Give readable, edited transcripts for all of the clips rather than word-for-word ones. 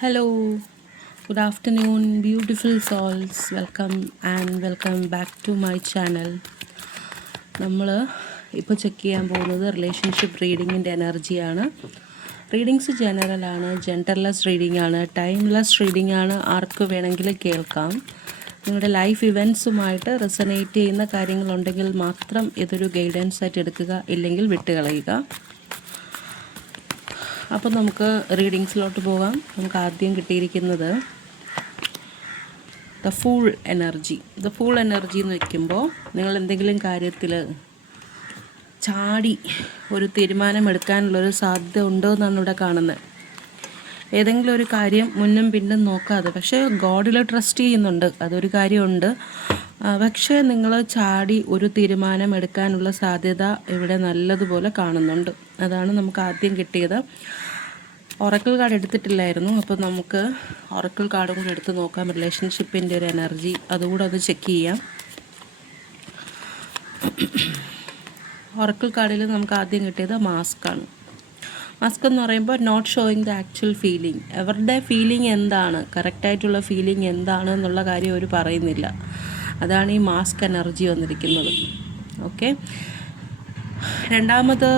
Hello, good afternoon, beautiful souls. Welcome back to my channel. നമ്മൾ ഇപ്പോൾ check ചെയ്യാൻ പോകുന്നത് റിലേഷൻഷിപ്പ് റീഡിങ്ങിൻ്റെ എനർജിയാണ്. റീഡിങ്സ് ജനറലാണ്, ജെൻഡർലെസ് റീഡിംഗ് ആണ്, ടൈംലെസ് റീഡിംഗ് ആണ്. ആർക്ക് വേണമെങ്കിലും കേൾക്കാം. നിങ്ങളുടെ ലൈഫ് ഇവൻറ്റ്സുമായിട്ട് റെസനേറ്റ് ചെയ്യുന്ന കാര്യങ്ങളുണ്ടെങ്കിൽ മാത്രം ഇതൊരു ഗൈഡൻസ് ആയിട്ട് എടുക്കുക, ഇല്ലെങ്കിൽ വിട്ടുകളയുക. അപ്പോൾ നമുക്ക് റീഡിങ്സിലോട്ട് പോകാം. നമുക്ക് ആദ്യം കിട്ടിയിരിക്കുന്നത് the fool energy. The fool energy എന്ന് വയ്ക്കുമ്പോൾ നിങ്ങൾ എന്തെങ്കിലും കാര്യത്തിൽ ചാടി ഒരു തീരുമാനമെടുക്കാനുള്ളൊരു സാധ്യത ഉണ്ടോ എന്നാണ് ഇവിടെ കാണുന്നത്. ഏതെങ്കിലും ഒരു കാര്യം മുന്നും പിന്നും നോക്കാതെ, പക്ഷേ ഗോഡിൽ ട്രസ്റ്റ് ചെയ്യുന്നുണ്ട്, അതൊരു കാര്യമുണ്ട്. പക്ഷേ നിങ്ങൾ ചാടി ഒരു തീരുമാനം എടുക്കാനുള്ള സാധ്യത ഇവിടെ നല്ലതുപോലെ കാണുന്നുണ്ട്. അതാണ് നമുക്ക് ആദ്യം കിട്ടിയത്. ഒറക്കിൾ കാർഡ് എടുത്തിട്ടില്ലായിരുന്നു, അപ്പോൾ നമുക്ക് ഒറക്കിൾ കാർഡും കൂടെ എടുത്ത് നോക്കാം. റിലേഷൻഷിപ്പിൻ്റെ ഒരു എനർജി അതുകൂടെ ഒന്ന് ചെക്ക് ചെയ്യാം. ഒറക്കിൾ കാർഡിൽ നമുക്ക് ആദ്യം കിട്ടിയത് മാസ്കാണ്. മാസ്ക് എന്ന് പറയുമ്പോൾ not showing the actual feeling. അവരുടെ ഫീലിംഗ് എന്താണ്, കറക്റ്റായിട്ടുള്ള ഫീലിംഗ് എന്താണ് എന്നുള്ള കാര്യം അവർ പറയുന്നില്ല. അതാണ് ഈ മാസ്ക് എനർജി വന്നിരിക്കുന്നത്. ഓക്കെ, രണ്ടാമത്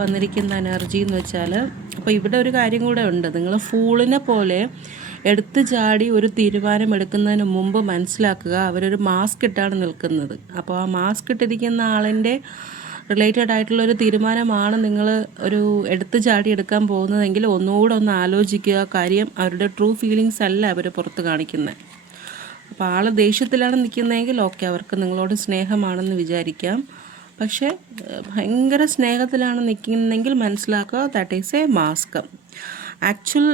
വന്നിരിക്കുന്ന എനർജി എന്ന് വെച്ചാൽ, അപ്പോൾ ഇവിടെ ഒരു കാര്യം കൂടെ ഉണ്ട്. നിങ്ങൾ ഫൂളിനെ പോലെ എടുത്തു ചാടി ഒരു തീരുമാനം എടുക്കുന്നതിന് മുമ്പ് മനസ്സിലാക്കുക, അവരൊരു മാസ്ക് ഇട്ടാണ് നിൽക്കുന്നത്. അപ്പോൾ ആ മാസ്ക് ഇട്ടിരിക്കുന്ന ആളിൻ്റെ റിലേറ്റഡ് ആയിട്ടുള്ളൊരു തീരുമാനമാണ് നിങ്ങൾ ഒരു എടുത്തു ചാടി എടുക്കാൻ പോകുന്നതെങ്കിൽ ഒന്നുകൂടെ ഒന്ന് ആലോചിക്കുക. കാര്യം അവരുടെ ട്രൂ ഫീലിങ്സ് അല്ല അവർ പുറത്ത് കാണിക്കുന്നത്. അപ്പോൾ ആൾ ദേഷ്യത്തിലാണ് നിൽക്കുന്നതെങ്കിൽ ഓക്കെ, അവർക്ക് നിങ്ങളോട് സ്നേഹമാണെന്ന് വിചാരിക്കാം. പക്ഷേ ഭയങ്കര സ്നേഹത്തിലാണ് നിൽക്കുന്നതെങ്കിൽ മനസ്സിലാക്കുക, that is A mask. Actual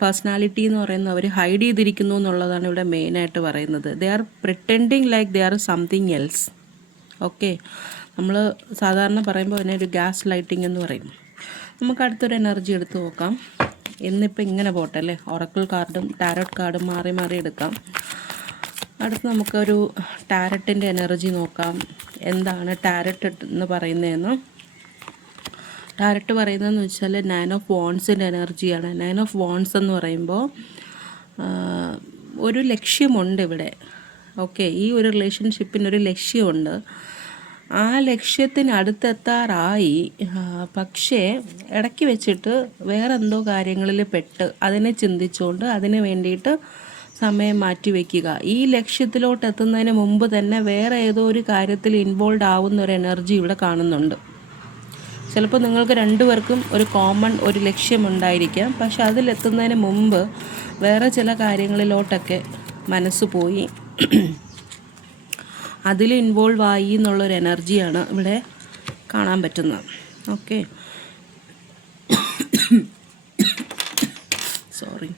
personality എന്ന് പറയുന്നത് അവർ ഹൈഡ് ചെയ്തിരിക്കുന്നു എന്നുള്ളതാണ് ഇവിടെ മെയിനായിട്ട് പറയുന്നത്. They are pretending like they are something else. Okay, നമ്മൾ സാധാരണ പറയുമ്പോൾ അതിനെ ഒരു ഗ്യാസ് ലൈറ്റിംഗ് എന്ന് പറയും. നമുക്ക് അടുത്തൊരു എനർജി എടുത്ത് നോക്കാം. ഇന്നിപ്പോൾ ഇങ്ങനെ പോട്ടെ അല്ലേ, ഒറക്കിൾ കാർഡും ടാരോട്ട് കാർഡും മാറി മാറി എടുക്കാം. അടുത്ത് നമുക്കൊരു ടാരറ്റിൻ്റെ എനർജി നോക്കാം. എന്താണ് ടാരറ്റ് എന്ന് പറയുന്നതെന്ന്. ടാരറ്റ് പറയുന്നതെന്ന് വെച്ചാൽ 9 ഓഫ് വാൺസിൻ്റെ എനർജിയാണ്. 9 ഓഫ് വാൺസ് എന്ന് പറയുമ്പോൾ ഒരു ലക്ഷ്യമുണ്ട് ഇവിടെ. ഓക്കെ, ഈ ഒരു റിലേഷൻഷിപ്പിനൊരു ലക്ഷ്യമുണ്ട്. ആ ലക്ഷ്യത്തിന് അടുത്തെത്താറായി, പക്ഷേ ഇടയ്ക്ക് വെച്ചിട്ട് വേറെന്തോ കാര്യങ്ങളിൽ പെട്ട് അതിനെ ചിന്തിച്ചുകൊണ്ട് അതിന് വേണ്ടിയിട്ട് സമയം മാറ്റി വയ്ക്കുക. ഈ ലക്ഷ്യത്തിലോട്ട് എത്തുന്നതിന് മുമ്പ് തന്നെ വേറെ ഏതോ ഒരു കാര്യത്തിൽ ഇൻവോൾവ് ആവുന്ന ഒരു എനർജി ഇവിടെ കാണുന്നുണ്ട്. ചിലപ്പോൾ നിങ്ങൾക്ക് രണ്ടുപേർക്കും ഒരു കോമൺ ഒരു ലക്ഷ്യമുണ്ടായിരിക്കാം, പക്ഷെ അതിലെത്തുന്നതിന് മുമ്പ് വേറെ ചില കാര്യങ്ങളിലോട്ടൊക്കെ മനസ്സ് പോയി അതിൽ ഇൻവോൾവ് ആയി എന്നുള്ളൊരു എനർജിയാണ് ഇവിടെ കാണാൻ പറ്റുന്നത്. Okay, sorry.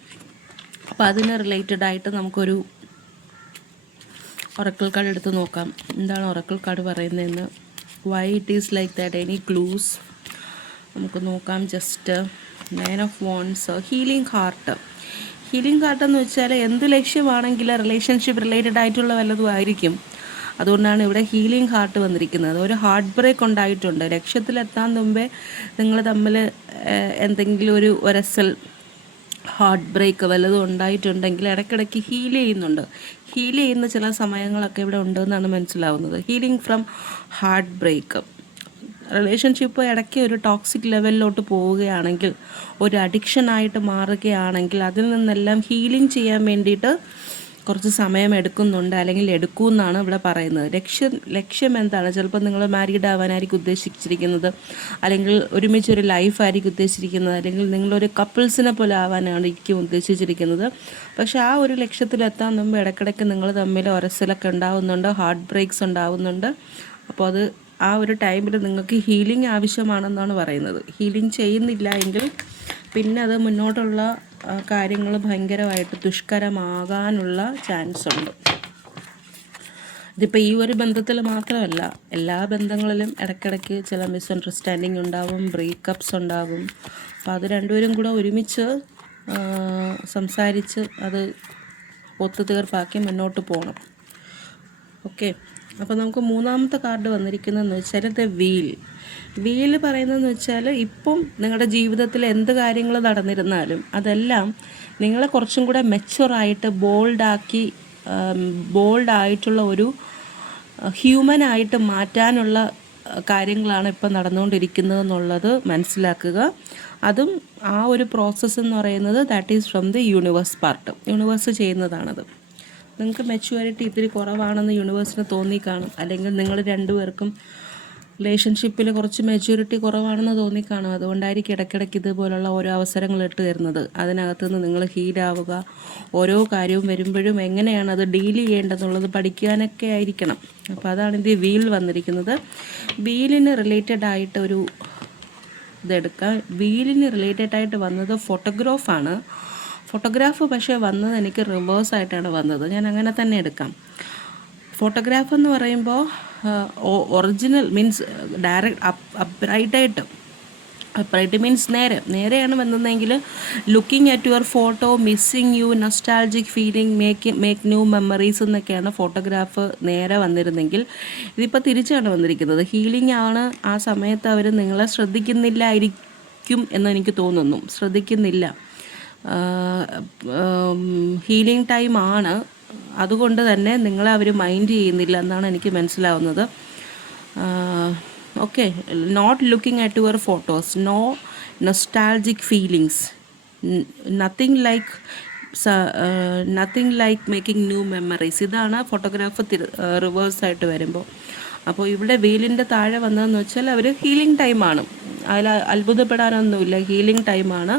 അപ്പോൾ അതിന് റിലേറ്റഡ് ആയിട്ട് നമുക്കൊരു ഒറക്കിൾ കാർഡ് എടുത്ത് നോക്കാം. എന്താണ് ഒറക്കിൾ കാർഡ് പറയുന്നതെന്ന്. Why it is like that, any clues നമുക്ക് നോക്കാം. Just 9 of wands, healing heart. Healing heart എന്ന് വെച്ചാൽ എന്ത് ലക്ഷ്യമാണെങ്കിലും റിലേഷൻഷിപ്പ് റിലേറ്റഡ് ആയിട്ടുള്ള വല്ലതും ആയിരിക്കും. അതുകൊണ്ടാണ് ഇവിടെ ഹീലിംഗ് ഹാർട്ട് വന്നിരിക്കുന്നത്. ഒരു ഹാർട്ട് ബ്രേക്ക് ഉണ്ടായിട്ടുണ്ട്. ലക്ഷ്യത്തിലെത്താൻ മുമ്പേ നിങ്ങൾ തമ്മിൽ എന്തെങ്കിലും ഒരു ഒരസൽ ഹാർട്ട് ബ്രേക്ക് വല്ലതും ഉണ്ടായിട്ടുണ്ടെങ്കിൽ ഇടയ്ക്കിടയ്ക്ക് ഹീൽ ചെയ്യുന്നുണ്ട്. ഹീൽ ചെയ്യുന്ന ചില സമയങ്ങളൊക്കെ ഇവിടെ ഉണ്ടെന്നാണ് മനസ്സിലാവുന്നത്. Healing from heartbreak. Relationship ഇടയ്ക്ക് ഒരു ടോക്സിക് ലെവലിലോട്ട് പോവുകയാണെങ്കിൽ, ഒരു അഡിക്ഷനായിട്ട് മാറുകയാണെങ്കിൽ അതിൽ നിന്നെല്ലാം ഹീലിംഗ് ചെയ്യാൻ വേണ്ടിയിട്ട് കുറച്ച് സമയം എടുക്കുന്നുണ്ട്, അല്ലെങ്കിൽ എടുക്കുമെന്നാണ് ഇവിടെ പറയുന്നത്. ലക്ഷ്യം എന്താണ്? ചിലപ്പോൾ നിങ്ങൾ മാരീഡ് ആവാനായിരിക്കും ഉദ്ദേശിച്ചിരിക്കുന്നത്, അല്ലെങ്കിൽ ഒരുമിച്ചൊരു ലൈഫായിരിക്കും ഉദ്ദേശിച്ചിരിക്കുന്നത്, അല്ലെങ്കിൽ നിങ്ങളൊരു കപ്പിൾസിനെ പോലെ ആവാനായിരിക്കും ഉദ്ദേശിച്ചിരിക്കുന്നത്. പക്ഷേ ആ ഒരു ലക്ഷ്യത്തിലെത്താൻ മുമ്പ് ഇടയ്ക്കിടയ്ക്ക് നിങ്ങൾ തമ്മിൽ ഒരസലൊക്കെ ഉണ്ടാവുന്നുണ്ട്, ഹാർട്ട് ബ്രേക്സ് ഉണ്ടാവുന്നുണ്ട്. അപ്പോൾ അത് ആ ഒരു ടൈമിൽ നിങ്ങൾക്ക് ഹീലിംഗ് ആവശ്യമാണെന്നാണ് പറയുന്നത്. ഹീലിംഗ് ചെയ്യുന്നില്ല എങ്കിൽ പിന്നെ അത് മുന്നോട്ടുള്ള കാര്യങ്ങൾ ഭയങ്കരമായിട്ട് ദുഷ്കരമാകാനുള്ള ചാൻസ് ഉണ്ട്. ഇതിപ്പോൾ ഈ ഒരു ബന്ധത്തിൽ മാത്രമല്ല, എല്ലാ ബന്ധങ്ങളിലും ഇടയ്ക്കിടയ്ക്ക് ചില മിസ്അണ്ടർസ്റ്റാൻഡിങ് ഉണ്ടാകും, ബ്രേക്കപ്സ് ഉണ്ടാകും. അപ്പോൾ അത് രണ്ടുപേരും കൂടെ ഒരുമിച്ച് സംസാരിച്ച് അത് ഒത്തുതീർപ്പാക്കി മുന്നോട്ട് പോകണം. ഓക്കെ, അപ്പോൾ നമുക്ക് മൂന്നാമത്തെ കാർഡ് വന്നിരിക്കുന്നതെന്ന് വെച്ചാൽ ദ വീൽ പറയുന്നതെന്ന് വെച്ചാൽ ഇപ്പം നിങ്ങളുടെ ജീവിതത്തിൽ എന്ത് കാര്യങ്ങൾ നടന്നിരുന്നാലും അതെല്ലാം നിങ്ങളെ കുറച്ചും കൂടെ മെച്ചുവറായിട്ട് ബോൾഡായിട്ടുള്ള ഒരു ഹ്യൂമനായിട്ട് മാറ്റാനുള്ള കാര്യങ്ങളാണ് ഇപ്പം നടന്നുകൊണ്ടിരിക്കുന്നത് എന്നുള്ളത് മനസ്സിലാക്കുക. അതും ആ ഒരു പ്രോസസ്സ് എന്ന് പറയുന്നത് that is from the universe part. Universe ചെയ്യുന്നതാണത്. നിങ്ങൾക്ക് മെച്യൂരിറ്റി ഇത്തിരി കുറവാണെന്ന് യൂണിവേഴ്സിന് തോന്നിക്കാണും, അല്ലെങ്കിൽ നിങ്ങൾ രണ്ടുപേർക്കും റിലേഷൻഷിപ്പിൽ കുറച്ച് മെച്യൂരിറ്റി കുറവാണെന്ന് തോന്നിക്കാണും. അതുകൊണ്ടായിരിക്കും ഇടയ്ക്കിടയ്ക്ക് ഇതുപോലുള്ള ഓരോ അവസരങ്ങൾ ഇട്ട് തരുന്നത്. അതിനകത്തുനിന്ന് നിങ്ങൾ ഹീലാവുക, ഓരോ കാര്യവും വരുമ്പോഴും എങ്ങനെയാണ് അത് ഡീൽ ചെയ്യേണ്ടതെന്നുള്ളത് പഠിക്കാനൊക്കെ ആയിരിക്കണം. അപ്പോൾ അതാണ് ഇത് വീൽ വന്നിരിക്കുന്നത്. വീലിന് റിലേറ്റഡ് ആയിട്ട് ഒരു ഇതെടുക്കാം. വീലിന് റിലേറ്റഡ് ആയിട്ട് വന്നത് ഫോട്ടോഗ്രാഫാണ്. ഫോട്ടോഗ്രാഫ് പക്ഷേ വന്നത് എനിക്ക് റിവേഴ്സായിട്ടാണ് വന്നത്. ഞാൻ അങ്ങനെ തന്നെ എടുക്കാം. ഫോട്ടോഗ്രാഫ് എന്ന് പറയുമ്പോൾ original means direct upright means നേരെയാണ് വന്നതെങ്കിൽ looking at your photo, missing you, nostalgic feeling, make new memories എന്നൊക്കെയാണ് ഫോട്ടോഗ്രാഫ് നേരെ വന്നിരുന്നെങ്കിൽ, ഇതിപ്പോൾ തിരിച്ചാണ് വന്നിരിക്കുന്നത്. ഹീലിംഗ് ആണ്. ആ സമയത്ത് അവർ നിങ്ങളെ ശ്രദ്ധിക്കുന്നില്ലായിരിക്കും എന്നെനിക്ക് തോന്നുന്നു. ശ്രദ്ധിക്കുന്നില്ല. ഹീലിംഗ് ടൈമാണ്. അതുകൊണ്ട് തന്നെ നിങ്ങളെ അവർ മൈൻഡ് ചെയ്യുന്നില്ല എന്നാണ് എനിക്ക് മനസ്സിലാവുന്നത്. Okay, not looking at your photos, no nostalgic feelings, nothing like making new memories. ഇതാണ് ഫോട്ടോഗ്രാഫ് റിവേഴ്സായിട്ട് വരുമ്പോൾ. അപ്പോൾ ഇവിടെ വീലിൻ്റെ താഴെ വന്നതെന്ന് വെച്ചാൽ അവർ ഹീലിംഗ് ടൈമാണ്. അതിൽ അത്ഭുതപ്പെടാനൊന്നുമില്ല. ഹീലിംഗ് ടൈമാണ്.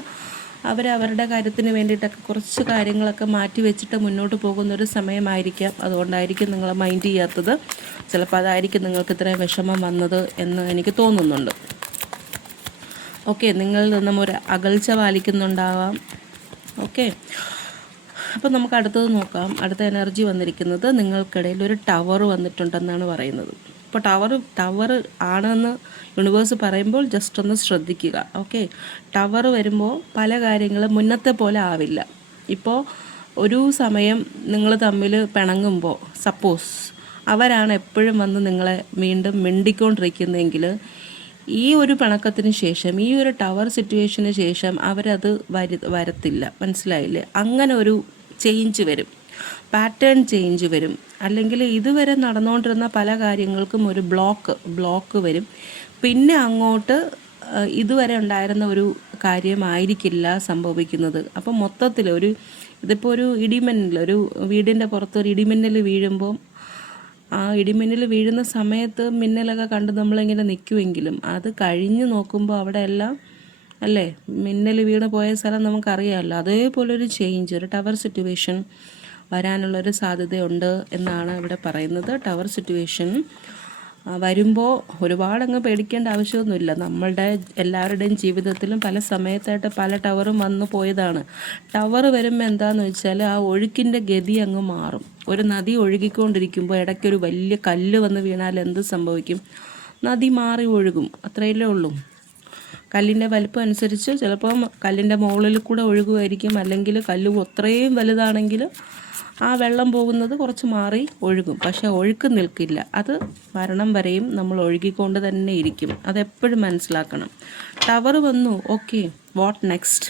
അവരവരുടെ കാര്യത്തിന് വേണ്ടിയിട്ടൊക്കെ കുറച്ച് കാര്യങ്ങളൊക്കെ മാറ്റി വെച്ചിട്ട് മുന്നോട്ട് പോകുന്നൊരു സമയമായിരിക്കാം. അതുകൊണ്ടായിരിക്കും നിങ്ങൾ മൈൻഡ് ചെയ്യാത്തത്. ചിലപ്പോൾ അതായിരിക്കും നിങ്ങൾക്ക് ഇത്രയും വിഷമം വന്നത് എന്ന് എനിക്ക് തോന്നുന്നുണ്ട്. ഓക്കെ, നിങ്ങളിൽ നിന്നും ഒരു അകൽച്ച പാലിക്കുന്നുണ്ടാവാം. ഓക്കെ, അപ്പോൾ നമുക്ക് അടുത്തത് നോക്കാം. അടുത്ത എനർജി വന്നിരിക്കുന്നത് നിങ്ങൾക്കിടയിൽ ഒരു ടവർ വന്നിട്ടുണ്ടെന്നാണ് പറയുന്നത്. ഇപ്പോൾ ടവർ ആണെന്ന് യൂണിവേഴ്സ് പറയുമ്പോൾ ജസ്റ്റ് ഒന്ന് ശ്രദ്ധിക്കുക. ഓക്കെ, ടവർ വരുമ്പോൾ പല കാര്യങ്ങളും മുന്നത്തെ പോലെ ആവില്ല. ഇപ്പോൾ ഒരു സമയം നിങ്ങൾ തമ്മിൽ പിണങ്ങുമ്പോൾ സപ്പോസ് അവരാണ് എപ്പോഴും വന്ന് നിങ്ങളെ വീണ്ടും മിണ്ടിക്കൊണ്ടിരിക്കുന്നതെങ്കിൽ ഈ ഒരു പിണക്കത്തിന് ശേഷം, ഈ ഒരു ടവർ സിറ്റുവേഷന് ശേഷം അവരത് വരത്തില്ല. മനസ്സിലായില്ലേ? അങ്ങനെ ഒരു ചേഞ്ച് വരും, പാറ്റേൺ ചേഞ്ച് വരും. അല്ലെങ്കിൽ ഇതുവരെ നടന്നുകൊണ്ടിരുന്ന പല കാര്യങ്ങൾക്കും ഒരു ബ്ലോക്ക് വരും. പിന്നെ അങ്ങോട്ട് ഇതുവരെ ഉണ്ടായിരുന്ന ഒരു കാര്യമായിരിക്കില്ല സംഭവിക്കുന്നത്. അപ്പം മൊത്തത്തിൽ ഇതിപ്പോൾ ഒരു ഇടിമിന്നൽ, ഒരു വീടിൻ്റെ പുറത്ത് ഒരു ഇടിമിന്നൽ വീഴുമ്പോൾ ആ ഇടിമിന്നൽ വീഴുന്ന സമയത്ത് മിന്നലൊക്കെ കണ്ട് നമ്മളിങ്ങനെ നിൽക്കുമെങ്കിലും അത് കഴിഞ്ഞ് നോക്കുമ്പോൾ അവിടെ എല്ലാം അല്ലേ മിന്നൽ വീണ് പോയ സ്ഥലം നമുക്കറിയാമല്ലോ. അതേപോലൊരു ചേഞ്ച്, ഒരു ടവർ സിറ്റുവേഷൻ വരാനുള്ളൊരു സാധ്യതയുണ്ട് എന്നാണ് ഇവിടെ പറയുന്നത്. ടവർ സിറ്റുവേഷൻ വരുമ്പോൾ ഒരുപാടങ്ങ് പേടിക്കേണ്ട ആവശ്യമൊന്നുമില്ല. നമ്മളുടെ എല്ലാവരുടെയും ജീവിതത്തിലും പല സമയത്തായിട്ട് പല ടവറും വന്നു പോയതാണ്. ടവർ വരുമ്പോൾ എന്താണെന്ന് വെച്ചാൽ ആ ഒഴുക്കിൻ്റെ ഗതി അങ്ങ് മാറും. ഒരു നദി ഒഴുകിക്കൊണ്ടിരിക്കുമ്പോൾ ഇടയ്ക്കൊരു വലിയ കല്ല് വന്ന് വീണാൽ എന്ത് സംഭവിക്കും? നദി മാറി ഒഴുകും. അത്രയല്ലേ ഉള്ളൂ. കല്ലിൻ്റെ വലിപ്പം അനുസരിച്ച് ചിലപ്പോൾ കല്ലിൻ്റെ മുകളിൽ കൂടെ ഒഴുകുമായിരിക്കും. അല്ലെങ്കിൽ കല്ല് അത്രയും വലുതാണെങ്കിൽ ആ വെള്ളം പോകുന്നത് കുറച്ച് മാറി ഒഴുകും. പക്ഷേ ഒഴുക്ക് നിൽക്കില്ല. അത് മരണം വരെയും നമ്മൾ ഒഴുകിക്കൊണ്ട് തന്നെ ഇരിക്കും. അതെപ്പോഴും മനസ്സിലാക്കണം. ടവർ വന്നു, ഓക്കെ, വാട്ട് നെക്സ്റ്റ്?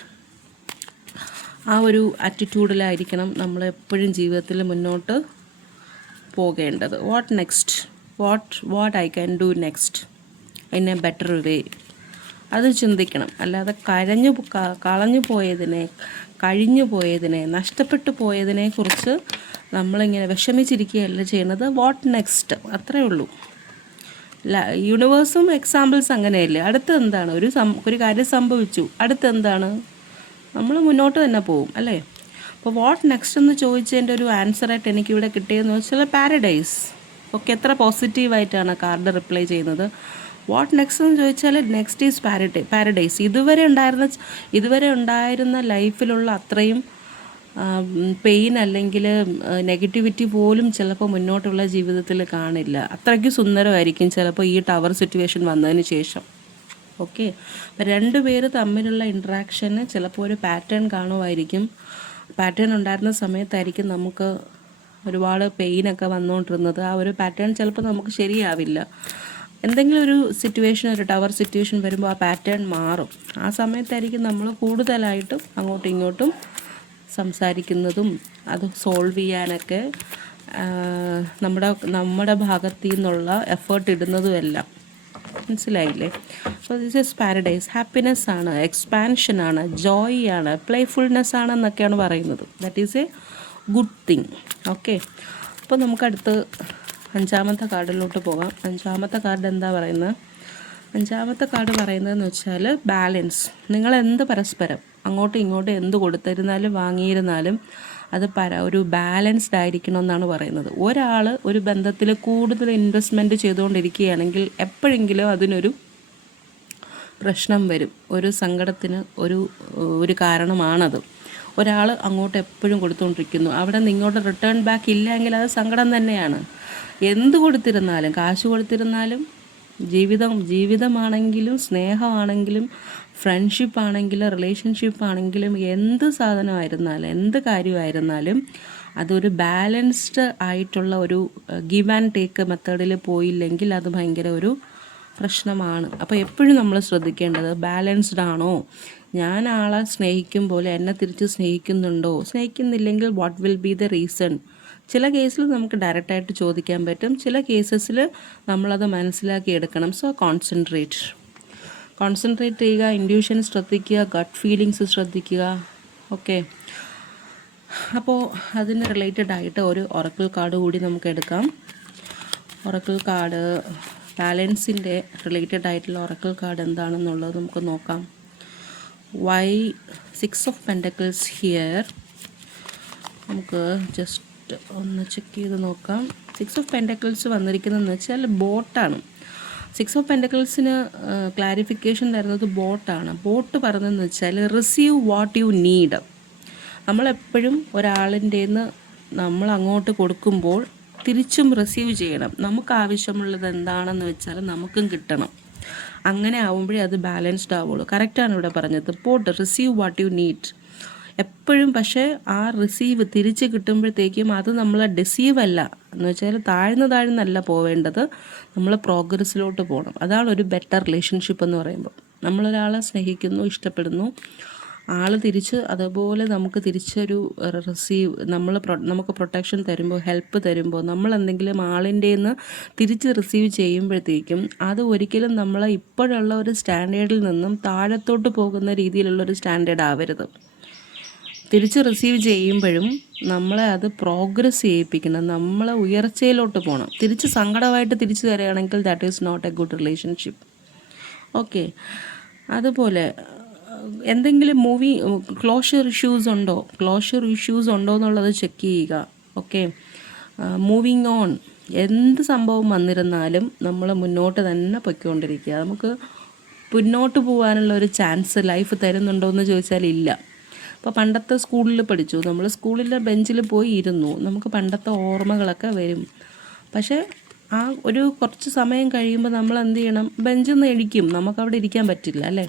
ആ ഒരു ആറ്റിറ്റ്യൂഡിലായിരിക്കണം നമ്മളെപ്പോഴും ജീവിതത്തിൽ മുന്നോട്ട് പോകേണ്ടത്. What next? What I can do next in A better വേ? അത് ചിന്തിക്കണം. അല്ലാതെ കഴിഞ്ഞു പോയതിനെ നഷ്ടപ്പെട്ടു പോയതിനെ കുറിച്ച് നമ്മളിങ്ങനെ വിഷമിച്ചിരിക്കുകയല്ല ചെയ്യുന്നത്. What next? അത്രയേ ഉള്ളൂ. യൂണിവേഴ്സും എക്സാമ്പിൾസ് അങ്ങനെയല്ലേ. അടുത്ത് എന്താണ്? ഒരു കാര്യം സംഭവിച്ചു, അടുത്തെന്താണ്? നമ്മൾ മുന്നോട്ട് തന്നെ പോകും അല്ലേ. അപ്പോൾ വാട്ട് നെക്സ്റ്റ് എന്ന് ചോദിച്ചതിൻ്റെ ഒരു ആൻസറായിട്ട് എനിക്കിവിടെ കിട്ടിയതെന്ന് വെച്ചാൽ പാരഡൈസ്. ഓക്കെ, എത്ര പോസിറ്റീവായിട്ടാണ് കാർഡ് റിപ്ലൈ ചെയ്യുന്നത്. വാട്ട് നെക്സ്റ്റ് എന്ന് ചോദിച്ചാൽ നെക്സ്റ്റ് ഈസ് പാരഡൈസ്. ഇതുവരെ ഉണ്ടായിരുന്ന ലൈഫിലുള്ള അത്രയും പെയിൻ അല്ലെങ്കിൽ നെഗറ്റിവിറ്റി പോലും ചിലപ്പോൾ മുന്നോട്ടുള്ള ജീവിതത്തിൽ കാണില്ല. അത്രയ്ക്ക് സുന്ദരമായിരിക്കും ചിലപ്പോൾ ഈ ടവർ സിറ്റുവേഷൻ വന്നതിന് ശേഷം. ഓക്കെ, രണ്ടുപേര് തമ്മിലുള്ള ഇൻട്രാക്ഷന് ചിലപ്പോൾ ഒരു പാറ്റേൺ കാണുമായിരിക്കും. പാറ്റേൺ ഉണ്ടായിരുന്ന സമയത്തായിരിക്കും നമുക്ക് ഒരുപാട് പെയിനൊക്കെ വന്നുകൊണ്ടിരുന്നത്, ആ ഒരു പാറ്റേൺ ചിലപ്പോൾ നമുക്ക് ശരിയാവില്ല. എന്തെങ്കിലും ഒരു സിറ്റുവേഷൻ, ഒരു ടവർ സിറ്റുവേഷൻ വരുമ്പോൾ ആ പാറ്റേൺ മാറും. ആ സമയത്തായിരിക്കും നമ്മൾ കൂടുതലായിട്ടും അങ്ങോട്ടും ഇങ്ങോട്ടും സംസാരിക്കുന്നതും അത് സോൾവ് ചെയ്യാനൊക്കെ നമ്മുടെ ഭാഗത്തു നിന്നുള്ള എഫേർട്ട് ഇടുന്നതുമെല്ലാം. മനസ്സിലായില്ലേ? അപ്പോൾ ദിസ് ഈസ് പാരഡൈസ്. ഹാപ്പിനെസ് ആണ്, എക്സ്പാൻഷൻ ആണ്, ജോയ് ആണ്, പ്ലേഫുൾനെസ് ആണ് എന്നൊക്കെയാണ് പറയുന്നത്. That is A good thing. Okay, അപ്പോൾ നമുക്കടുത്ത് 5ാമത്തെ കാർഡിലോട്ട് പോകാം. 5ാമത്തെ കാർഡ് എന്താ പറയുന്നത്? 5ാമത്തെ കാർഡ് പറയുന്നതെന്ന് വെച്ചാൽ ബാലൻസ്. നിങ്ങൾ എന്ത് പരസ്പരം അങ്ങോട്ടും ഇങ്ങോട്ടും എന്ത് കൊടുത്തിരുന്നാലും വാങ്ങിയിരുന്നാലും അത് ഒരു ബാലൻസ്ഡ് ആയിരിക്കണം എന്നാണ് പറയുന്നത്. ഒരാൾ ഒരു ബന്ധത്തിൽ കൂടുതൽ ഇൻവെസ്റ്റ്മെൻറ്റ് ചെയ്തുകൊണ്ടിരിക്കുകയാണെങ്കിൽ എപ്പോഴെങ്കിലും അതിനൊരു പ്രശ്നം വരും, ഒരു സങ്കടത്തിന് ഒരു കാരണമാണത്. ഒരാൾ അങ്ങോട്ട് എപ്പോഴും കൊടുത്തുകൊണ്ടിരിക്കുന്നു, അവിടെ നിങ്ങോട്ട് റിട്ടേൺ ബാക്ക് ഇല്ലെങ്കിൽ അത് സങ്കടം തന്നെയാണ്. എന്ത് കൊടുത്തിരുന്നാലും, കാശ് കൊടുത്തിരുന്നാലും, ജീവിതമാണെങ്കിലും സ്നേഹമാണെങ്കിലും ഫ്രണ്ട്ഷിപ്പ് ആണെങ്കിലും റിലേഷൻഷിപ്പ് ആണെങ്കിലും എന്ത് സാധനമായിരുന്നാലും എന്ത് കാര്യമായിരുന്നാലും അതൊരു ബാലൻസ്ഡ് ആയിട്ടുള്ള ഒരു ഗിവ് ആൻഡ് ടേക്ക് മെത്തേഡിൽ പോയില്ലെങ്കിൽ അത് ഭയങ്കര ഒരു പ്രശ്നമാണ്. അപ്പോൾ എപ്പോഴും നമ്മൾ ശ്രദ്ധിക്കേണ്ടത് ബാലൻസ്ഡ് ആണോ, ഞാൻ ആളെ സ്നേഹിക്കും പോലെ എന്നെ തിരിച്ച് സ്നേഹിക്കുന്നുണ്ടോ, സ്നേഹിക്കുന്നില്ലെങ്കിൽ what will be the reason. ചില കേസിൽ നമുക്ക് ഡയറക്റ്റായിട്ട് ചോദിക്കാൻ പറ്റും, ചില കേസസിൽ നമ്മളത് മനസ്സിലാക്കി എടുക്കണം. സോ കോൺസെൻട്രേറ്റ് ചെയ്യുക, ഇൻഡ്യൂഷൻ ശ്രദ്ധിക്കുക, ഗട്ട് ഫീലിങ്സ് ശ്രദ്ധിക്കുക. ഓക്കെ, അപ്പോൾ അതിന് റിലേറ്റഡ് ആയിട്ട് ഒരു ഒറക്കിൾ കാർഡ് കൂടി നമുക്ക് എടുക്കാം. ഒറക്കിൾ കാർഡ് ബാലൻസിൻ്റെ റിലേറ്റഡ് ആയിട്ടുള്ള ഒറക്കിൾ കാർഡ് എന്താണെന്നുള്ളത് നമുക്ക് നോക്കാം. Why 6 of pentacles here. നമുക്ക് ജസ്റ്റ് ഒന്ന് ചെക്ക് ചെയ്ത് നോക്കാം. 6 ഓഫ് പെൻറ്റക്കിൾസ് വന്നിരിക്കുന്നതെന്ന് വെച്ചാൽ ബോട്ടാണ്. 6 ഓഫ് പെൻറ്റക്കിൾസിന് ക്ലാരിഫിക്കേഷൻ തരുന്നത് ബോട്ടാണ്. ബോട്ട് പറഞ്ഞതെന്ന് വെച്ചാൽ റിസീവ് വാട്ട് യു നീഡ്. നമ്മളെപ്പോഴും ഒരാളിൻ്റെന്ന് നമ്മൾ അങ്ങോട്ട് കൊടുക്കുമ്പോൾ തിരിച്ചും റിസീവ് ചെയ്യണം. നമുക്ക് ആവശ്യമുള്ളത് എന്താണെന്ന് വെച്ചാൽ നമുക്കും കിട്ടണം. അങ്ങനെ ആവുമ്പോഴേ അത് ബാലൻസ്ഡ് ആവുള്ളൂ. കറക്റ്റാണ് ഇവിടെ പറഞ്ഞത്. Boat receive what you need എപ്പോഴും. പക്ഷേ ആ റിസീവ് തിരിച്ച് കിട്ടുമ്പോഴത്തേക്കും അത് നമ്മൾ ഡിസീവ് അല്ല, എന്ന് വെച്ചാൽ താഴ്ന്നല്ല പോവേണ്ടത്, നമ്മൾ പ്രോഗ്രസ്സിലോട്ട് പോകണം. അതാണ് ഒരു ബെറ്റർ റിലേഷൻഷിപ്പ് എന്ന് പറയുമ്പോൾ. നമ്മളൊരാളെ സ്നേഹിക്കുന്നു, ഇഷ്ടപ്പെടുന്നു, ആൾ തിരിച്ച് അതുപോലെ നമുക്ക് തിരിച്ചൊരു റിസീവ് നമുക്ക് പ്രൊട്ടക്ഷൻ തരുമ്പോൾ, ഹെൽപ്പ് തരുമ്പോൾ, നമ്മൾ എന്തെങ്കിലും ആളിൻ്റെ നിന്ന് തിരിച്ച് റിസീവ് ചെയ്യുമ്പോഴത്തേക്കും അത് ഒരിക്കലും നമ്മളെ ഇപ്പോഴുള്ള ഒരു സ്റ്റാൻഡേർഡിൽ നിന്നും താഴത്തോട്ട് പോകുന്ന രീതിയിലുള്ളൊരു സ്റ്റാൻഡേർഡ് ആവരുത്. തിരിച്ച് റിസീവ് ചെയ്യുമ്പോഴും നമ്മളെ അത് പ്രോഗ്രസ് ചെയ്യിപ്പിക്കണം, നമ്മളെ ഉയർച്ചയിലോട്ട് പോകണം. തിരിച്ച് സങ്കടമായിട്ട് തിരിച്ചു തരികയാണെങ്കിൽ that is not a good relationship. Okay, അതുപോലെ എന്തെങ്കിലും ക്ലോഷർ ഇഷ്യൂസ് ഉണ്ടോ എന്നുള്ളത് ചെക്ക് ചെയ്യുക. Okay, moving on. എന്ത് സംഭവം വന്നിരുന്നാലും നമ്മൾ മുന്നോട്ട് തന്നെ പൊയ്ക്കൊണ്ടിരിക്കുക. നമുക്ക് മുന്നോട്ട് പോകാനുള്ള ഒരു ചാൻസ് ലൈഫ് തരുന്നുണ്ടോ എന്ന് ചോദിച്ചാൽ ഇല്ല. ഇപ്പോൾ പണ്ടത്തെ സ്കൂളിൽ പഠിച്ചു, നമ്മൾ സ്കൂളിലെ ബെഞ്ചിൽ പോയി ഇരുന്നു, നമുക്ക് പണ്ടത്തെ ഓർമ്മകളൊക്കെ വരും. പക്ഷേ ആ ഒരു കുറച്ച് സമയം കഴിയുമ്പോൾ നമ്മൾ എന്ത് ചെയ്യണം, ബെഞ്ചിൽ നിന്ന് എണിക്കും. നമുക്കവിടെ ഇരിക്കാൻ പറ്റില്ല അല്ലേ.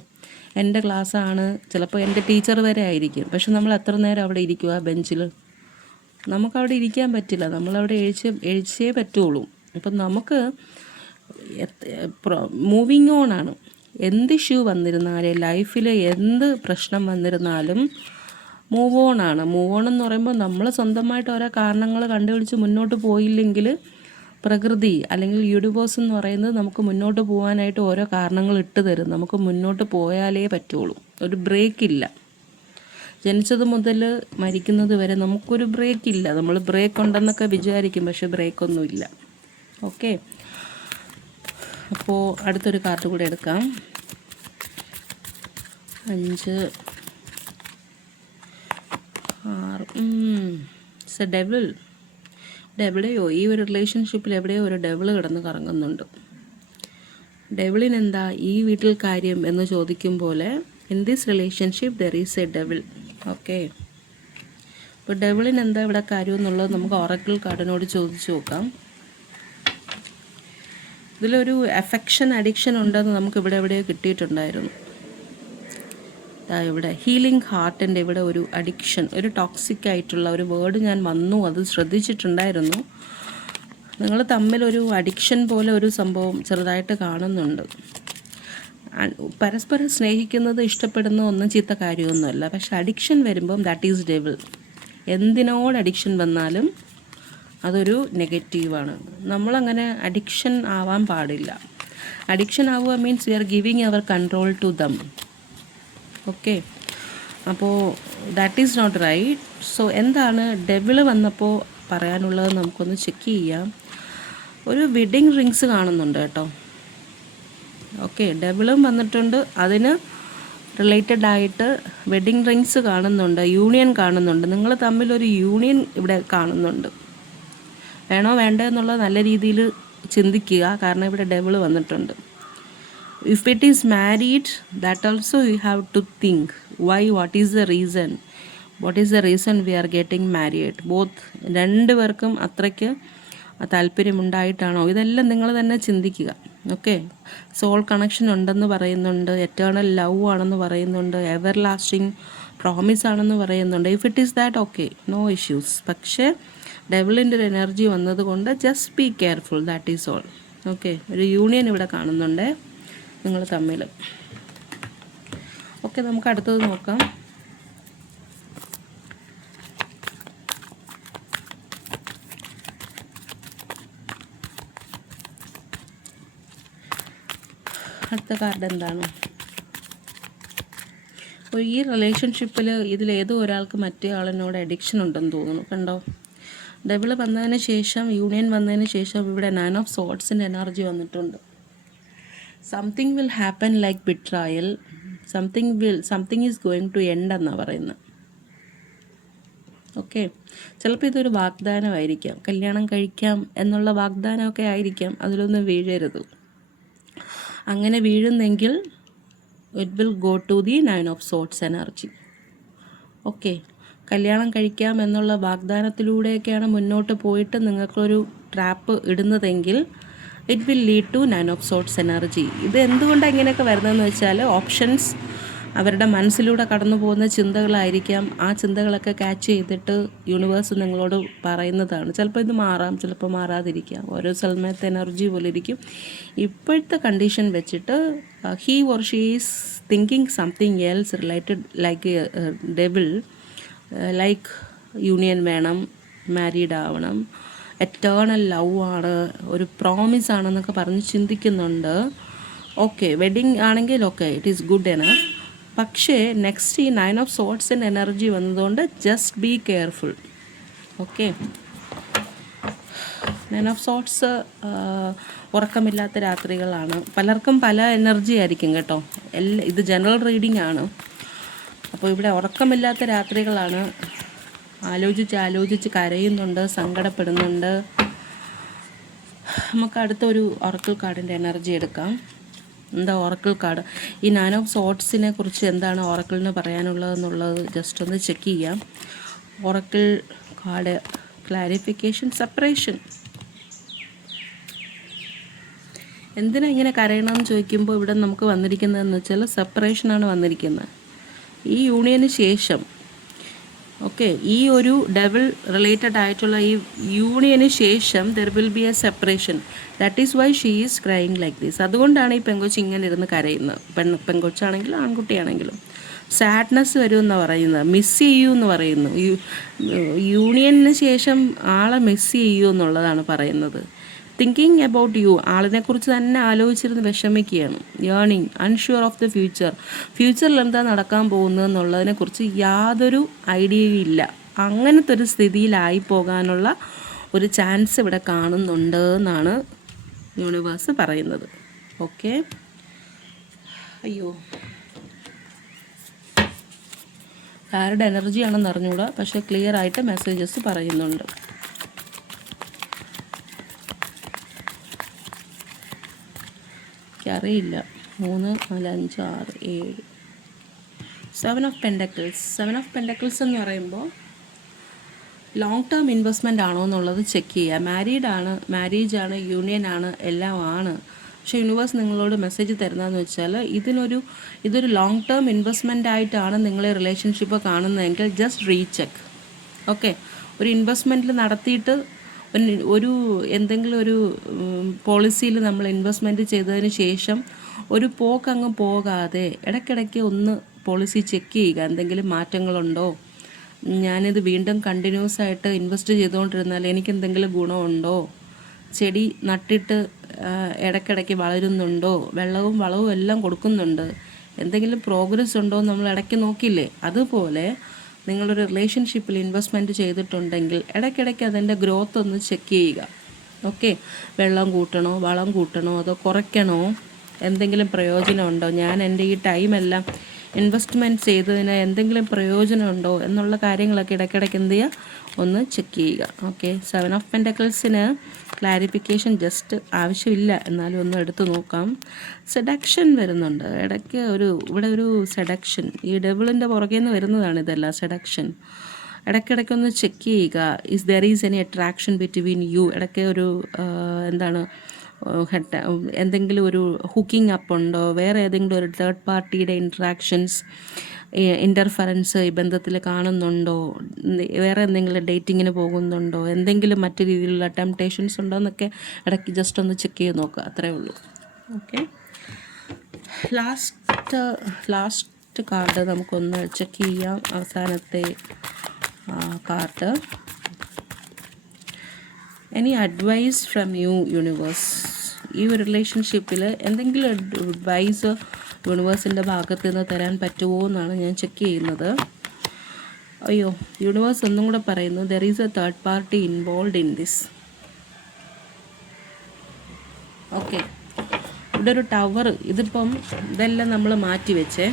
എൻ്റെ ക്ലാസ്സാണ്, ചിലപ്പോൾ എൻ്റെ ടീച്ചർ വരെ ആയിരിക്കും, പക്ഷെ നമ്മൾ എത്ര നേരം അവിടെ ഇരിക്കുക ബെഞ്ചിൽ? നമുക്കവിടെ ഇരിക്കാൻ പറ്റില്ല, നമ്മളവിടെ എഴിച്ചേ പറ്റുള്ളൂ. അപ്പം നമുക്ക് മൂവിങ് ഓൺ ആണ്. എന്ത് ഇഷ്യൂ വന്നിരുന്നാലും ലൈഫിൽ എന്ത് പ്രശ്നം വന്നിരുന്നാലും മൂവ് ഓൺ ആണ്. മൂവ് ഓൺ എന്ന് പറയുമ്പോൾ നമ്മൾ സ്വന്തമായിട്ട് ഓരോ കാരണങ്ങൾ കണ്ടുപിടിച്ച് മുന്നോട്ട് പോയില്ലെങ്കിൽ പ്രകൃതി അല്ലെങ്കിൽ യൂണിവേഴ്സ് എന്ന് പറയുന്നത് നമുക്ക് മുന്നോട്ട് പോകാനായിട്ട് ഓരോ കാരണങ്ങൾ ഇട്ട് തരും. നമുക്ക് മുന്നോട്ട് പോയാലേ പറ്റുള്ളൂ. ഒരു ബ്രേക്കില്ല. ജനിച്ചത് മുതൽ മരിക്കുന്നത് വരെ നമുക്കൊരു ബ്രേക്കില്ല. നമ്മൾ ബ്രേക്ക് ഉണ്ടെന്നൊക്കെ വിചാരിക്കും, പക്ഷെ ബ്രേക്കൊന്നുമില്ല. ഓക്കെ, അപ്പോൾ അടുത്തൊരു കാർഡ് കൂടെ എടുക്കാം. 5, 6 ഡെവിളെയോ ഈ ഒരു റിലേഷൻഷിപ്പിൽ എവിടെയോ ഒരു ഡെവിള് കിടന്ന് കറങ്ങുന്നുണ്ട്. ഡെവിളിനെന്താ ഈ വീട്ടിൽ കാര്യം എന്ന് ചോദിക്കും പോലെ in this relationship there is A devil. Okay, അപ്പോൾ ഡെവിളിനെന്താ ഇവിടെ കാര്യം എന്നുള്ളത് നമുക്ക് ഒറക്കിൾ കാർഡിനോട് ചോദിച്ചു നോക്കാം. ഇതിലൊരു അഫെക്ഷൻ അഡിക്ഷൻ ഉണ്ടെന്ന് നമുക്ക് ഇവിടെ എവിടെയോ കിട്ടിയിട്ടുണ്ടായിരുന്നു. ഇവിടെ ഹീലിംഗ് ഹാർട്ടിൻ്റെ ഇവിടെ ഒരു അഡിക്ഷൻ, ഒരു ടോക്സിക് ആയിട്ടുള്ള ഒരു വേർഡ് ഞാൻ വന്നു, അത് ശ്രദ്ധിച്ചിട്ടുണ്ടായിരുന്നു. നിങ്ങൾ തമ്മിലൊരു അഡിക്ഷൻ പോലെ ഒരു സംഭവം ചെറുതായിട്ട് കാണുന്നുണ്ട്. പരസ്പരം സ്നേഹിക്കുന്നത്, ഇഷ്ടപ്പെടുന്ന ഒന്നും ചീത്ത കാര്യമൊന്നുമല്ല. പക്ഷെ അഡിക്ഷൻ വരുമ്പം ദാറ്റ് ഈസ് ഡെവിൾ. എന്തിനോട് അഡിക്ഷൻ വന്നാലും അതൊരു നെഗറ്റീവാണ്. നമ്മളങ്ങനെ അഡിക്ഷൻ ആവാൻ പാടില്ല. അഡിക്ഷൻ ആവുക means we are giving our control to them. Okay, അപ്പോൾ that is not right. So എന്താണ് ഡെവിള് വന്നപ്പോൾ പറയാനുള്ളത് നമുക്കൊന്ന് ചെക്ക് ചെയ്യാം. ഒരു വെഡ്ഡിങ് റിങ്സ് കാണുന്നുണ്ട് കേട്ടോ. ഓക്കെ, ഡെവിളും വന്നിട്ടുണ്ട്, അതിന് റിലേറ്റഡ് ആയിട്ട് വെഡ്ഡിങ് റിങ്സ് കാണുന്നുണ്ട്, യൂണിയൻ കാണുന്നുണ്ട്. നിങ്ങൾ തമ്മിലൊരു യൂണിയൻ ഇവിടെ കാണുന്നുണ്ട്. വേണോ വേണ്ടോ എന്നുള്ളത് നല്ല രീതിയിൽ ചിന്തിക്കുക, കാരണം ഇവിടെ ഡെവിള് വന്നിട്ടുണ്ട്. If it is married, that also you have to think why, what is the reason we are getting married. Both രണ്ടുപേർക്കും അത്രയ്ക്ക് താല്പര്യമുണ്ടായിട്ടാണോ, ഇതെല്ലാം നിങ്ങൾ തന്നെ ചിന്തിക്കുക. ഓക്കെ, സോൾ കണക്ഷൻ ഉണ്ടെന്ന് പറയുന്നുണ്ട്, എറ്റേണൽ ലവ് ആണെന്ന് പറയുന്നുണ്ട്, എവർ ലാസ്റ്റിംഗ് പ്രോമിസ് ആണെന്ന് പറയുന്നുണ്ട്. If it is that, okay, no issues. പക്ഷേ ഡെവിളിൻ്റെ ഒരു എനർജി വന്നതുകൊണ്ട് just be careful, that is all. Okay, ഒരു യൂണിയൻ ഇവിടെ കാണുന്നുണ്ട് നിങ്ങൾ തമ്മിൽ. ഓക്കെ, നമുക്ക് അടുത്തത് നോക്കാം. അടുത്ത കാർഡ് എന്താണ്? അപ്പോൾ ഈ റിലേഷൻഷിപ്പിൽ ഇതിലേതോ ഒരാൾക്ക് മറ്റേ ആളിനോട് അഡിക്ഷൻ ഉണ്ടെന്ന് തോന്നുന്നു. കണ്ടോ, ഡബിൾ വന്നതിന് ശേഷം, യൂണിയൻ വന്നതിന് ശേഷം ഇവിടെ 9 ഓഫ് സോർട്സിൻ്റെ എനർജി വന്നിട്ടുണ്ട്. Something will happen like betrayal, something is going to end എന്നാണ് പറയുന്നത്. ഓക്കെ, ചിലപ്പോൾ ഇതൊരു വാഗ്ദാനമായിരിക്കാം, കല്യാണം കഴിക്കാം എന്നുള്ള വാഗ്ദാനമൊക്കെ ആയിരിക്കാം. അതിലൊന്നും വീഴരുത്. അങ്ങനെ വീഴുന്നെങ്കിൽ it will go to the 9 of sorts energy. Okay, കല്യാണം കഴിക്കാം എന്നുള്ള വാഗ്ദാനത്തിലൂടെയൊക്കെയാണ് മുന്നോട്ട് പോയിട്ട് നിങ്ങൾക്കൊരു ട്രാപ്പ് ഇടുന്നതെങ്കിൽ it will lead to 9 of sorts energy. ഇത് എന്തുകൊണ്ടാണ് ഇങ്ങനെയൊക്കെ വരുന്നതെന്ന് വെച്ചാൽ ഓപ്ഷൻസ് അവരുടെ മനസ്സിലൂടെ കടന്നു പോകുന്ന ചിന്തകളായിരിക്കാം. ആ ചിന്തകളൊക്കെ ക്യാച്ച് ചെയ്തിട്ട് യൂണിവേഴ്സ് നിങ്ങളോട് പറയുന്നതാണ്. ചിലപ്പോൾ ഇത് മാറാം, ചിലപ്പോൾ മാറാതിരിക്കാം. ഓരോ സമയത്ത് എനർജി പോലെ ഇരിക്കും. ഇപ്പോഴത്തെ കണ്ടീഷൻ വെച്ചിട്ട് he or she is thinking something else related like devil, like union വേണം, മാരീഡ് ആവണം, എറ്റേണൽ ലവ് ആണ്, ഒരു പ്രോമിസ് ആണെന്നൊക്കെ പറഞ്ഞ് ചിന്തിക്കുന്നുണ്ട്. ഓക്കെ, വെഡിങ് ആണെങ്കിൽ okay, it is good enough. പക്ഷേ നെക്സ്റ്റ് ഈ 9 ഓഫ് സോർട്സിൻ്റെ എനർജി വന്നതുകൊണ്ട് just be careful. Okay, 9 of sorts ഉറക്കമില്ലാത്ത രാത്രികളാണ്. പലർക്കും പല എനർജി ആയിരിക്കും കേട്ടോ. ഇത് ജനറൽ റീഡിംഗ് ആണ്. അപ്പോൾ ഇവിടെ ഉറക്കമില്ലാത്ത രാത്രികളാണ്. ആലോചിച്ച് കരയുന്നുണ്ട്, സങ്കടപ്പെടുന്നുണ്ട്. നമുക്ക് അടുത്തൊരു ഒറക്കിൾ കാർഡിൻ്റെ എനർജി എടുക്കാം. എന്താ ഒറക്കിൾ കാർഡ്? ഈ 9 ഓഫ് സോർട്സിനെ കുറിച്ച് എന്താണ് ഒറക്കിളിന് പറയാനുള്ളതെന്നുള്ളത് ജസ്റ്റ് ഒന്ന് ചെക്ക് ചെയ്യാം. Oracle card clarification, separation. എന്തിനാ ഇങ്ങനെ കരയണമെന്ന് ചോദിക്കുമ്പോൾ ഇവിടെ നമുക്ക് വന്നിരിക്കുന്നതെന്ന് വെച്ചാൽ സെപ്പറേഷനാണ് വന്നിരിക്കുന്നത്. ഈ യൂണിയന് ശേഷം, ഓക്കെ, ഈ ഒരു ഡബിൾ റിലേറ്റഡ് ആയിട്ടുള്ള ഈ യൂണിയന് ശേഷം there will be A separation. That is why she is crying like this. അതുകൊണ്ടാണ് ഈ പെങ്കൊച്ച് ഇങ്ങനെ ഇരുന്ന് കരയുന്നത്. പെങ്കൊച്ചാണെങ്കിലും ആൺകുട്ടിയാണെങ്കിലും സാഡ്നെസ് വരുമെന്നാണ് പറയുന്നത്. മിസ് ചെയ്യൂ എന്ന് പറയുന്നു. യൂണിയന് ശേഷം ആളെ മിസ് ചെയ്യൂ എന്നുള്ളതാണ് പറയുന്നത്. തിങ്കിങ് അബൌട്ട് യു, ആളിനെക്കുറിച്ച് തന്നെ ആലോചിച്ചിരുന്ന് വിഷമിക്കുകയാണ്. ഏർണിങ്, അൺഷ്യൂർ ഓഫ് ദ ഫ്യൂച്ചറിൽ എന്താ നടക്കാൻ പോകുന്നത് എന്നുള്ളതിനെക്കുറിച്ച് യാതൊരു ഐഡിയയും ഇല്ല. അങ്ങനത്തെ ഒരു സ്ഥിതിയിലായി പോകാനുള്ള ഒരു ചാൻസ് ഇവിടെ കാണുന്നുണ്ട് എന്നാണ് യൂണിവേഴ്സ് പറയുന്നത്. ഓക്കെ, അയ്യോ, ആരുടെ എനർജിയാണെന്ന് അറിഞ്ഞുകൂടാ, പക്ഷേ ക്ലിയർ ആയിട്ട് മെസ്സേജസ് പറയുന്നുണ്ട്. അറിയില്ല. 3, 4, 5, 6, 7. 7 ഓഫ് പെൻഡക്കിൾസ്. 7 ഓഫ് പെൻഡക്കിൾസ് എന്ന് പറയുമ്പോൾ ലോങ് ടേം ഇൻവെസ്റ്റ്മെൻ്റ് ആണോ എന്നുള്ളത് ചെക്ക് ചെയ്യുക. മാരീഡാണ്, മാരേജാണ്, യൂണിയൻ ആണ്, എല്ലാം ആണ്. പക്ഷേ യൂണിവേഴ്സ് നിങ്ങളോട് മെസ്സേജ് തരുന്നതെന്ന് വെച്ചാൽ ഇതൊരു ലോങ് ടേം ഇൻവെസ്റ്റ്മെൻ്റ് ആയിട്ടാണ് നിങ്ങളെ റിലേഷൻഷിപ്പ് കാണുന്നതെങ്കിൽ ജസ്റ്റ് റീചെക്ക്. ഓക്കെ, ഒരു ഇൻവെസ്റ്റ്മെൻറ്റിൽ നടത്തിയിട്ട് ഒരു എന്തെങ്കിലും ഒരു പോളിസിയിൽ നമ്മൾ ഇൻവെസ്റ്റ്മെൻറ്റ് ചെയ്തതിന് ശേഷം ഒരു പോക്കങ്ങ് പോകാതെ ഇടയ്ക്കിടയ്ക്ക് ഒന്ന് പോളിസി ചെക്ക് ചെയ്യുക. എന്തെങ്കിലും മാറ്റങ്ങളുണ്ടോ, ഞാനിത് വീണ്ടും കണ്ടിന്യൂസ് ആയിട്ട് ഇൻവെസ്റ്റ് ചെയ്തുകൊണ്ടിരുന്നാൽ എനിക്കെന്തെങ്കിലും ഗുണമുണ്ടോ, ചെടി നട്ടിട്ട് ഇടയ്ക്കിടയ്ക്ക് വളരുന്നുണ്ടോ, വെള്ളവും വളവും എല്ലാം കൊടുക്കുന്നുണ്ട്, എന്തെങ്കിലും പ്രോഗ്രസ് ഉണ്ടോ നമ്മൾ ഇടയ്ക്ക് നോക്കില്ലേ. അതുപോലെ നിങ്ങളൊരു റിലേഷൻഷിപ്പിൽ ഇൻവെസ്റ്റ്മെൻറ്റ് ചെയ്തിട്ടുണ്ടെങ്കിൽ ഇടയ്ക്കിടയ്ക്ക് അതിൻ്റെ ഗ്രോത്ത് ഒന്ന് ചെക്ക് ചെയ്യുക. ഓക്കെ, വെള്ളം കൂട്ടണോ, വളം കൂട്ടണോ, അതോ കുറയ്ക്കണോ, എന്തെങ്കിലും പ്രയോജനമുണ്ടോ, ഞാൻ എൻ്റെ ഈ ടൈമെല്ലാം ഇൻവെസ്റ്റ്മെൻറ്റ് ചെയ്തതിന് എന്തെങ്കിലും പ്രയോജനമുണ്ടോ എന്നുള്ള കാര്യങ്ങളൊക്കെ ഇടയ്ക്കിടയ്ക്ക് എന്ത് ചെയ്യുക, ഒന്ന് ചെക്ക് ചെയ്യുക. ഓക്കെ, 7 ഓഫ് പെൻറ്റക്കിൾസിന് ക്ലാരിഫിക്കേഷൻ ജസ്റ്റ് ആവശ്യമില്ല, എന്നാലും ഒന്ന് എടുത്തു നോക്കാം. സെഡക്ഷൻ വരുന്നുണ്ട് ഇടയ്ക്ക്, ഇവിടെ ഒരു സെഡക്ഷൻ, ഈ ഡെവിളിൻ്റെ പുറകെ നിന്ന് വരുന്നതാണ് ഇതെല്ലാം, സെഡക്ഷൻ. ഇടയ്ക്കിടയ്ക്കൊന്ന് ചെക്ക് ചെയ്യുക. Is there is any attraction between U. ഇടയ്ക്ക് ഒരു എന്തെങ്കിലും ഒരു ഹുക്കിംഗ് അപ്പ് ഉണ്ടോ, വേറെ ഏതെങ്കിലും ഒരു തേർഡ് പാർട്ടിയുടെ ഇൻ്റർഫറൻസ് ഈ ബന്ധത്തിൽ കാണുന്നുണ്ടോ, വേറെ എന്തെങ്കിലും ഡേറ്റിങ്ങിന് പോകുന്നുണ്ടോ, എന്തെങ്കിലും മറ്റു രീതിയിലുള്ള ടെംപ്ടേഷൻസ് ഉണ്ടോ എന്നൊക്കെ ഇടയ്ക്ക് ജസ്റ്റ് ഒന്ന് ചെക്ക് ചെയ്ത് നോക്കുക. അത്രേ ഉള്ളൂ. ഓക്കെ, ലാസ്റ്റ് കാർഡ് നമുക്കൊന്ന് ചെക്ക് ചെയ്യാം. അവസാനത്തെ card, any advice from you universe. ഈ ഒരു റിലേഷൻഷിപ്പിൽ എന്തെങ്കിലും അഡ്വൈസ് യൂണിവേഴ്സിൻ്റെ ഭാഗത്ത് നിന്ന് തരാൻ പറ്റുമോ എന്നാണ് ഞാൻ ചെക്ക് ചെയ്യുന്നത്. അയ്യോ, യൂണിവേഴ്സ് ഒന്നും കൂടെ പറയുന്നു, there is a third party involve in this. Okay, ഇവിടെ ഒരു ടവർ, ഇതെല്ലാം നമ്മൾ മാറ്റി വെച്ചേ,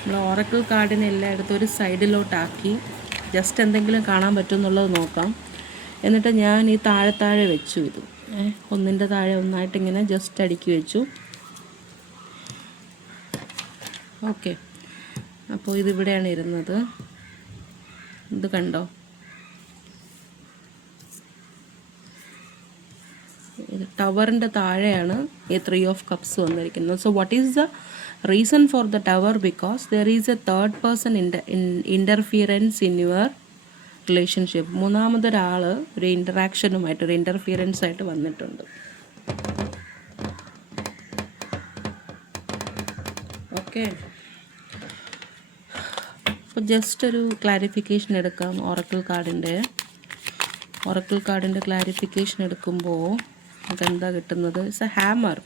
നമ്മൾ ഓറക്കിൾ കാർഡിനെ എല്ലായിടത്തും ഒരു സൈഡിലോട്ടാക്കി ജസ്റ്റ് എന്തെങ്കിലും കാണാൻ പറ്റുമെന്നുള്ളത് നോക്കാം. എന്നിട്ട് ഞാൻ ഈ താഴെ വെച്ചു, ഇത് ഒന്നിൻ്റെ താഴെ ഒന്നായിട്ടിങ്ങനെ ജസ്റ്റ് അടുക്കി വെച്ചു. ഓക്കെ, അപ്പോൾ ഇതിവിടെയാണ് ഇരുന്നത്, ഇത് കണ്ടോ, ഇത് ടവറിൻ്റെ താഴെയാണ് ഈ 3 ഓഫ് കപ്സ് വന്നിരിക്കുന്നത്. So what is the reason for the tower? Because there is a third person interference in your relationship. മൂന്നാമതൊരാൾ ഒരു ഇൻ്ററാക്ഷനുമായിട്ട്, ഒരു ഇൻ്റർഫിയറൻസ് ആയിട്ട് വന്നിട്ടുണ്ട്. ഓക്കെ, അപ്പോൾ ജസ്റ്റ് ഒരു ക്ലാരിഫിക്കേഷൻ എടുക്കാം. ഓറക്കിൾ കാർഡിൻ്റെ ക്ലാരിഫിക്കേഷൻ എടുക്കുമ്പോൾ അതെന്താ കിട്ടുന്നത്? It's a hammer.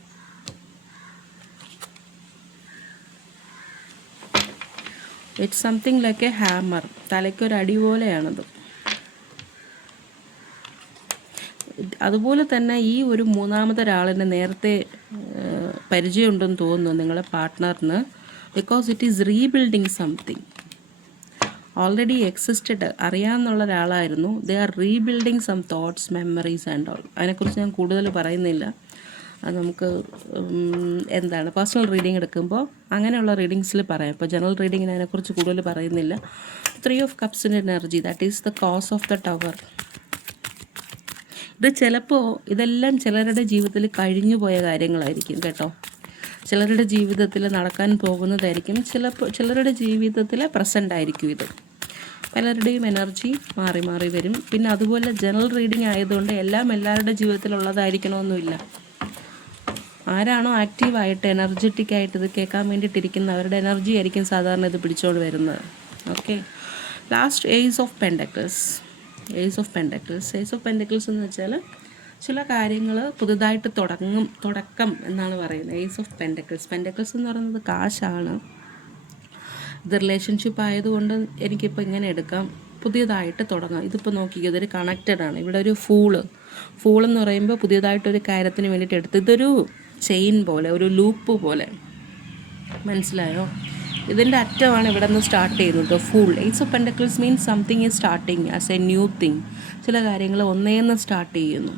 It's something like a hammer. തലയ്ക്കൊരടി പോലെയാണത്. അതുപോലെ തന്നെ ഈ ഒരു മൂന്നാമതൊരാളിന് നേരത്തെ പരിചയമുണ്ടെന്ന് തോന്നുന്നു നിങ്ങളെ പാർട്ട്ണറിന്. Because it is rebuilding something. Already existed, അറിയാമെന്നുള്ള ഒരാളായിരുന്നു. They are rebuilding some thoughts, memories and all. അതിനെക്കുറിച്ച് ഞാൻ കൂടുതൽ പറയുന്നില്ല. അത് നമുക്ക് പേഴ്സണൽ റീഡിങ് എടുക്കുമ്പോൾ അങ്ങനെയുള്ള റീഡിങ്സിൽ പറയാം. ഇപ്പോൾ ജനറൽ റീഡിങ്ങിന് അതിനെക്കുറിച്ച് കൂടുതൽ പറയുന്നില്ല. 3 ഓഫ് കപ്സിൻ്റെ energy, that is the cause of the tower. ഇത് ഇതെല്ലാം ചിലരുടെ ജീവിതത്തിൽ കഴിഞ്ഞു പോയ കാര്യങ്ങളായിരിക്കും കേട്ടോ. ചിലരുടെ ജീവിതത്തിൽ നടക്കാൻ പോകുന്നതായിരിക്കും, ചിലരുടെ ജീവിതത്തിൽ പ്രസൻ്റ് ആയിരിക്കും ഇത്. പലരുടെയും എനർജി മാറി മാറി വരും. പിന്നെ അതുപോലെ ജനറൽ റീഡിങ് ആയതുകൊണ്ട് എല്ലാവരുടെ ജീവിതത്തിലുള്ളതായിരിക്കണമെന്നില്ല. ആരാണോ ആക്റ്റീവായിട്ട് എനർജറ്റിക്കായിട്ട് ഇത് കേൾക്കാൻ വേണ്ടിയിട്ടിരിക്കുന്ന അവരുടെ എനർജി ആയിരിക്കും സാധാരണ ഇത് പിടിച്ചോണ്ട് വരുന്നത്. Okay, last ace of pentacles എന്ന് വെച്ചാൽ ചില കാര്യങ്ങൾ പുതുതായിട്ട് തുടക്കം എന്നാണ് പറയുന്നത്. ഏസ് ഓഫ് പെൻറ്റക്കിൾസ് എന്ന് പറയുന്നത് കാശാണ്. ഇത് റിലേഷൻഷിപ്പ് ആയതുകൊണ്ട് എനിക്കിപ്പോൾ ഇങ്ങനെ എടുക്കാം, പുതിയതായിട്ട് തുടങ്ങാം. ഇതിപ്പോൾ നോക്കിക്കുക, ഇതൊരു കണക്റ്റഡാണ്. ഇവിടെ ഒരു ഫൂളെന്ന് പറയുമ്പോൾ പുതിയതായിട്ടൊരു കാര്യത്തിന് വേണ്ടിയിട്ട് എടുത്ത്, ഇതൊരു ചെയിൻ പോലെ, ഒരു ലൂപ്പ് പോലെ, മനസ്സിലായോ? ഇതിൻ്റെ അറ്റമാണ് ഇവിടെ നിന്ന് സ്റ്റാർട്ട് ചെയ്യുന്നത്. Fool. Ace of pentacles means something is starting as a new thing. ചില കാര്യങ്ങൾ ഒന്നേന്ന് സ്റ്റാർട്ട് ചെയ്യുന്നു.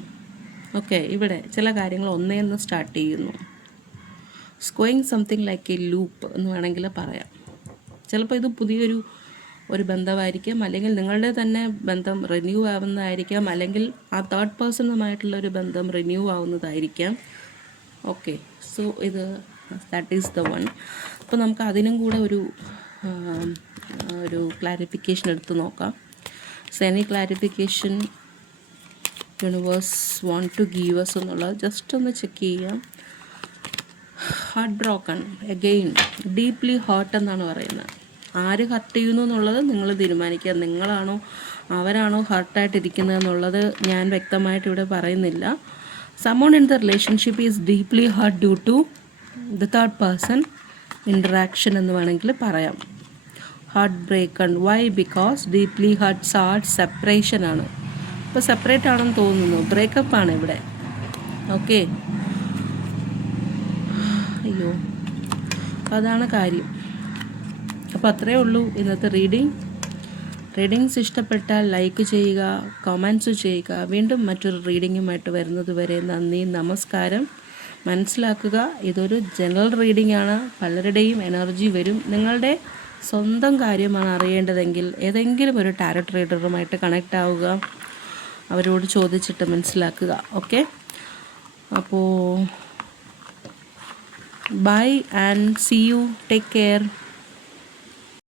ഓക്കെ, ഇവിടെ ചില കാര്യങ്ങൾ ഒന്നേന്ന് സ്റ്റാർട്ട് ചെയ്യുന്നു. Going something like a loop എന്ന് വേണമെങ്കിൽ പറയാം. ചിലപ്പോൾ ഇത് പുതിയൊരു ബന്ധമായിരിക്കാം, അല്ലെങ്കിൽ നിങ്ങളുടെ തന്നെ ബന്ധം റിന്യൂ ആവുന്നതായിരിക്കാം, അല്ലെങ്കിൽ ആ തേർഡ് പേഴ്സണുമായിട്ടുള്ളൊരു ബന്ധം റിന്യൂ ആവുന്നതായിരിക്കാം. ഓക്കെ, സോ ഇത് ദാറ്റ് ഈസ് ദ വൺ. അപ്പോൾ നമുക്ക് അതിനും കൂടെ ഒരു ക്ലാരിഫിക്കേഷൻ എടുത്ത് നോക്കാം. So any clarification universe want to give us എന്നുള്ളത് ജസ്റ്റ് ഒന്ന് ചെക്ക് ചെയ്യാം. Heart broken again, deeply hurt എന്നാണ് പറയുന്നത്. ആര് ഹർട്ട് ചെയ്യുന്നു എന്നുള്ളത് നിങ്ങൾ തീരുമാനിക്കുക. നിങ്ങളാണോ അവരാണോ ഹർട്ടായിട്ടിരിക്കുന്നത് എന്നുള്ളത് ഞാൻ വ്യക്തമായിട്ട് ഇവിടെ പറയുന്നില്ല. someone in the relationship is deeply hurt due to the third person interaction എന്ന് വേണമെങ്കിൽ പറയാം. Heart broken, why? Because deeply hurts are separation ആണ്. ഇപ്പോൾ സെപ്പറേറ്റ് ആണെന്ന് തോന്നുന്നു, ബ്രേക്കപ്പ് ആണ് ഇവിടെ. ഓക്കെ, അയ്യോ, അതാണ് കാര്യം. അപ്പോൾ അത്രയേ ഉള്ളൂ ഇന്നത്തെ റീഡിങ്സ് ഇഷ്ടപ്പെട്ടാൽ ലൈക്ക് ചെയ്യുക, കമൻറ്റ്സ് ചെയ്യുക. വീണ്ടും മറ്റൊരു റീഡിങ്ങുമായിട്ട് വരുന്നത് വരെ നന്ദി, നമസ്കാരം. മനസ്സിലാക്കുക, ഇതൊരു ജനറൽ റീഡിംഗ് ആണ്. പലരുടെയും എനർജി വരും. നിങ്ങളുടെ സ്വന്തം കാര്യമാണ് അറിയേണ്ടതെങ്കിൽ ഏതെങ്കിലും ഒരു ടാരറ്റ് റീഡറുമായിട്ട് കണക്റ്റ് ആവുക, അവരോട് ചോദിച്ചിട്ട് മനസ്സിലാക്കുക. ഓക്കെ, അപ്പോൾ bye and see you, take care.